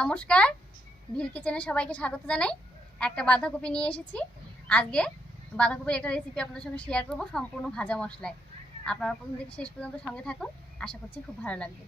নমস্কার। ভিল কিচেনে সবাইকে স্বাগত জানাই। একটা বাঁধাকপি নিয়ে এসেছি। আজকে বাঁধাকপির একটা রেসিপি আপনাদের সঙ্গে শেয়ার করব সম্পূর্ণ ভাজা মশলায়। আপনারা প্রথম থেকে শেষ পর্যন্ত সঙ্গে থাকুন। আশা করছি খুব ভালো লাগবে।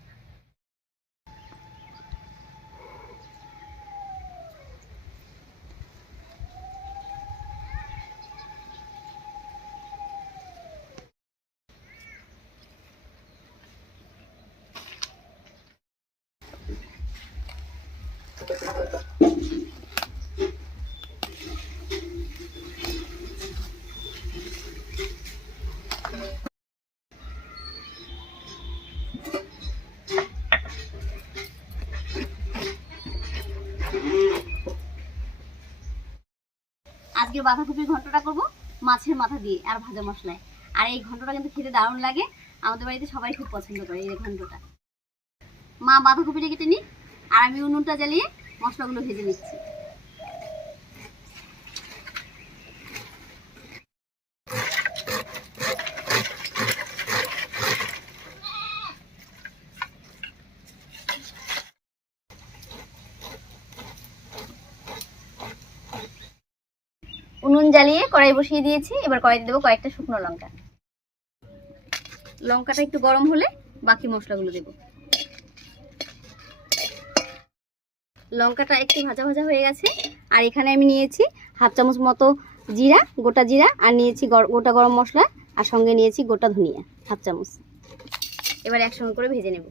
আজকে বাঁধাকপির ঘন্টটা করব মাছের মাথা দিয়ে আর ভাজা মশলায়। আর এই ঘন্টটা কিন্তু খেতে দারুণ লাগে। আমাদের বাড়িতে সবাই খুব পছন্দ করে এই ঘন্টটা। মা বাঁধাকপিটা কেটে নিই আর আমি উনুনটা জ্বালিয়ে মশলাগুলো ভেজে নিচ্ছি। উনুন জ্বালিয়ে কড়াই বসিয়ে দিয়েছি। এবার কড়াইতে দেবো কয়েকটা শুকনো লঙ্কা। লঙ্কাটা একটু গরম হলে বাকি মশলাগুলো দেবো। লঙ্কাটা একটু ভাজা ভাজা হয়ে গেছে। আর এখানে আমি নিয়েছি হাফ চামচ মতো জিরা, গোটা জিরা, আর নিয়েছি গোটা গরম মশলা, আর সঙ্গে নিয়েছি গোটা ধনিয়া, হাফ চামচ। এবার একসঙ্গে করে ভেজে নেব।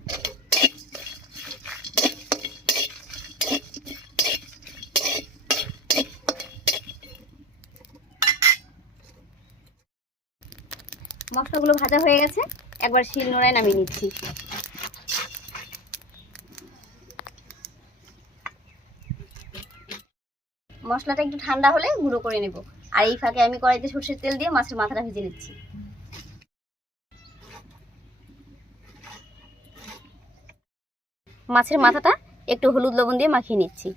মশলাগুলো ভাজা হয়ে গেছে। একবার শিল নোড়ায় নামিয়ে নিচ্ছি। মশলাটা একটু ঠান্ডা হলে গুঁড়ো করে নেব। আর এই ফাঁকে আমি কড়াইতে সর্ষের তেল দিয়ে মাছের মাথাটা ভেজে নিচ্ছি। মাছের মাথাটা একটু হলুদ লবণ দিয়ে মাখিয়ে নিচ্ছি।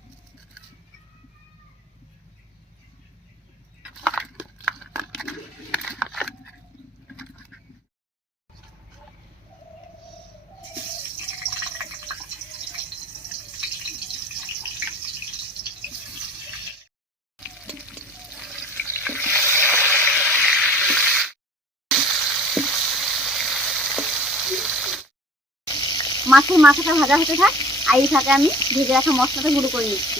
মাছের মাথাটা ভাজা হতে থাক, আর এই ফাঁকে আমি ভেজে রাখা মশলাটা গুঁড়ো করে নিচ্ছি।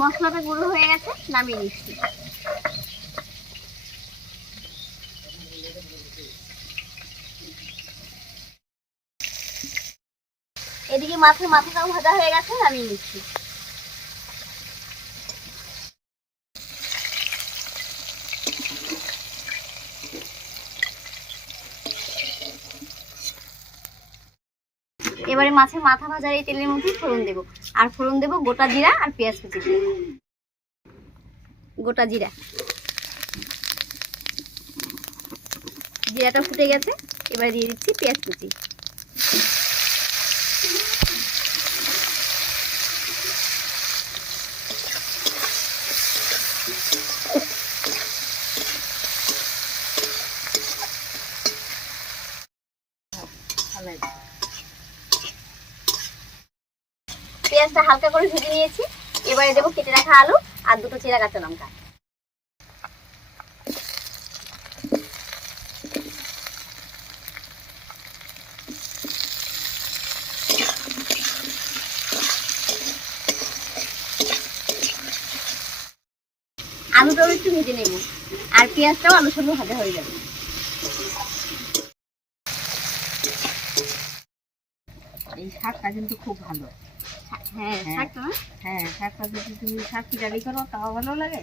মশলাটা গুঁড়ো হয়ে গেছে নামিয়ে নিচ্ছি। এদিকে মাথায় মাথাটাও ভাজা হয়ে গেছে নামিয়ে নিচ্ছি। এবারে মাছের মাথা ভাজার এই তেলের মধ্যে ফোড়ন দেব। আর ফোড়ন দেব গোটা জিরা আর পেঁয়াজ কুচি। গোটা জিরা। জিরাটা ফুটে গেছে, এবারে দিয়ে দিচ্ছি পেঁয়াজ কুচি। পেঁয়াজটা হালকা করে ভেজে নিয়েছি। এবারে দেবো কেটে রাখা আলু আর দুটো চেরা কাঁচা লঙ্কা। আলুটাও একটু ভেজে নেব। আর পেঁয়াজটাও আলুর সঙ্গে ভাজা হয়ে যাবে। এই শাকটা কিন্তু খুব ভালো। হ্যাঁ হ্যাঁ। শাকটা হ্যাঁ শাকটা যদি তুমি শাক খিচাড়ি করো তাও ভালো লাগে।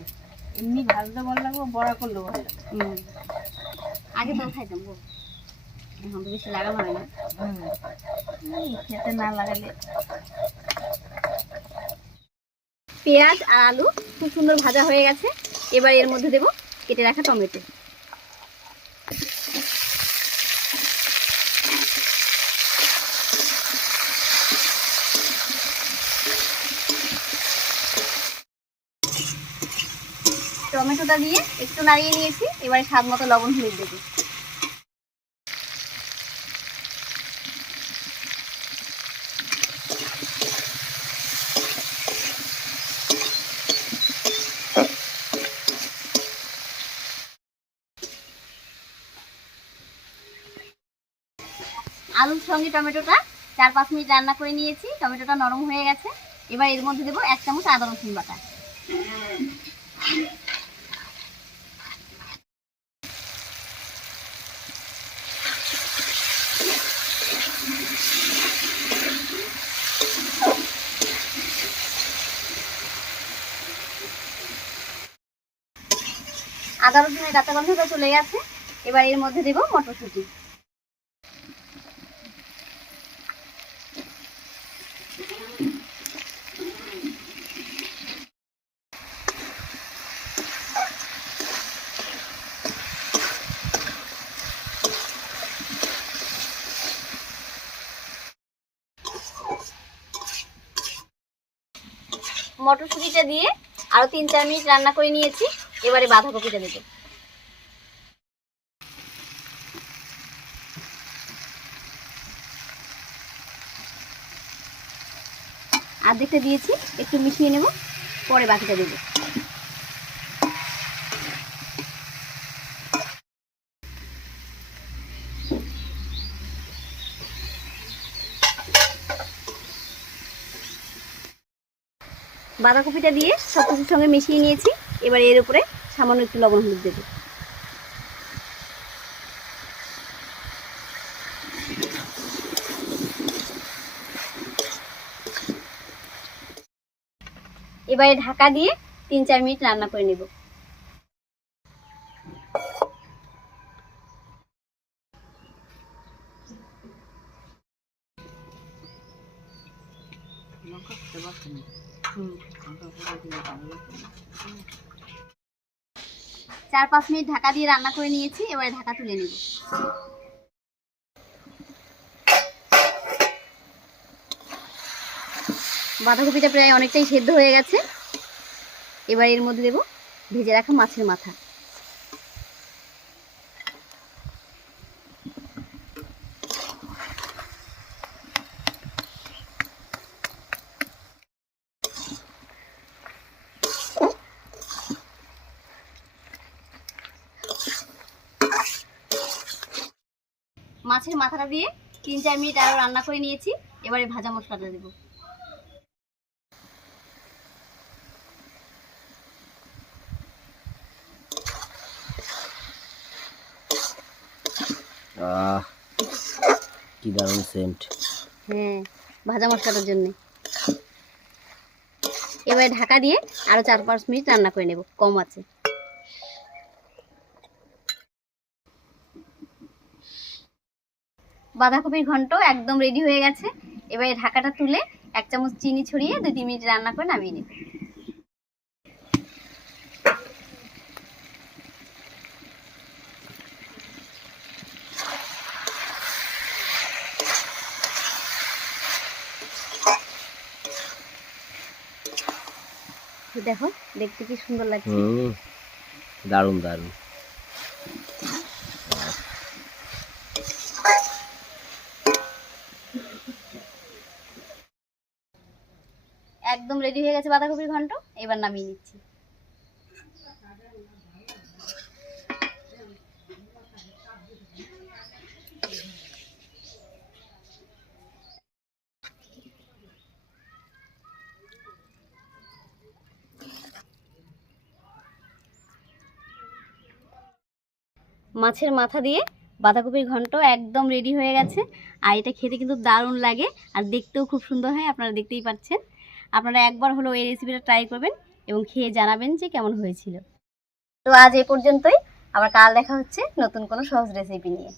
এমনি ভাজতে ভালো লাগবে বড়া করলেও ভালো লাগে হুম। আগে তো খাইতাম গো। এখন তো বেশি লাগানো হয় না। খেতে না লাগালে। পেঁয়াজ আর আলু খুব সুন্দর ভাজা হয়ে গেছে। এবার এর মধ্যে দেব কেটে রাখা টমেটো। টমেটোটা দিয়ে একটু নাড়িয়ে নিয়েছি, এবারে স্বাদ মতো লবণ হলুদ দেবো আলুর সঙ্গে টমেটোটা চার পাঁচ মিনিট রান্না করে নিয়েছি, টমেটোটা নরম হয়ে গেছে। এবার এর মধ্যে দেবো এক চামচ আদা রসুন বাটা। আদা রসুনের কাঁচা গন্ধটা চলে গেছে এবার এর মধ্যে দেবো মটরশুঁটি। মটরশুঁটিটা দিয়ে আরও তিন চার মিনিট রান্না করে নিয়েছি। এবারে বাঁধাকপিটা দেবো অর্ধেকটা দিয়েছি, একটু মিশিয়ে নেব, পরে বাকিটা দেবো। বাঁধাকপিটা দিয়ে সব কিছুর সঙ্গে মিশিয়ে নিয়েছি। এবার এর উপরে সামান্য একটু লবণ হলুদ দেবো। এবারে ঢাকা দিয়ে তিন চার মিনিট রান্না করে নেব। চার পাঁচ মিনিট ঢাকা দিয়ে রান্না করে নিয়েছি, এবারে ঢাকা তুলে নেব। বাঁধাকপিটা প্রায় অনেকটাই সেদ্ধ হয়ে গেছে। এবার এর মধ্যে দেব ভেজে রাখা মাছের মাথা। মাছের মাথাটা দিয়ে তিন চার মিনিট আরও রান্না করে নিয়েছি। এবারে ভাজা মশলাটা দেবো। আহ কি দারুণ সেন্ট হ্যাঁ ভাজা মশলাটার জন্য। এবারে ঢাকা দিয়ে আরও চার পাঁচ মিনিট রান্না করে নেব কম আছে। বাঁধাকপির ঘন্ট একদম রেডি হয়ে গেছে। এবারে ঢাকাটা তুলে এক চামচ চিনি ছড়িয়ে দুই তিন মিনিট রান্না করে নামিয়ে নেব। দেখো, দেখতে কি সুন্দর লাগছে। হুম, দারুণ দারুণ। রেডি হয়ে গেছে বাঁধাকপির ঘন্ট, এবার নামিয়ে নিচ্ছি। মাছের মাথা দিয়ে বাঁধাকপির ঘন্ট একদম রেডি হয়ে গেছে। আর এটা খেতে কিন্তু দারুণ লাগে, আর দেখতেও খুব সুন্দর হয়, আপনারা দেখতেই পাচ্ছেন। আপনারা একবার হলো এই রেসিপিটা ট্রাই করবেন এবং খেয়ে জানাবেন যে কেমন হয়েছিল। তো আজ এ পর্যন্তই। আবার কাল দেখা হচ্ছে নতুন কোনো সহজ রেসিপি নিয়ে।